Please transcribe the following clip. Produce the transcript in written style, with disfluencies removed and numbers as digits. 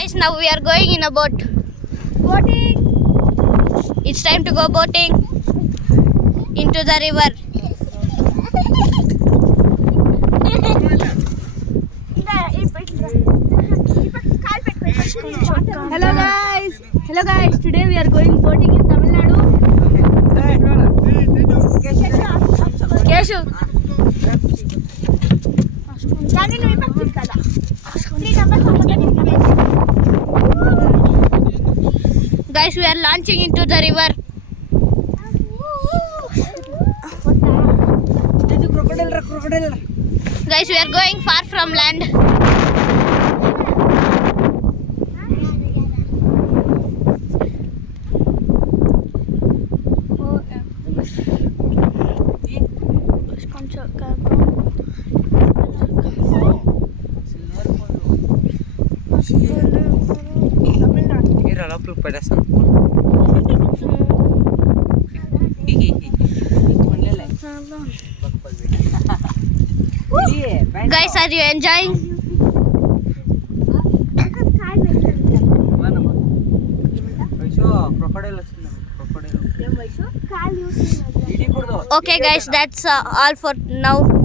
Guys, now we are going in a boat. Boating. It's time to go boating into the river. Hello guys. Today we are going boating in Tamil Nadu. Keshu. Guys, we are launching into the river. Crocodile. Guys, we are going far from land. Guys, are you enjoying? Okay guys, that's all for now.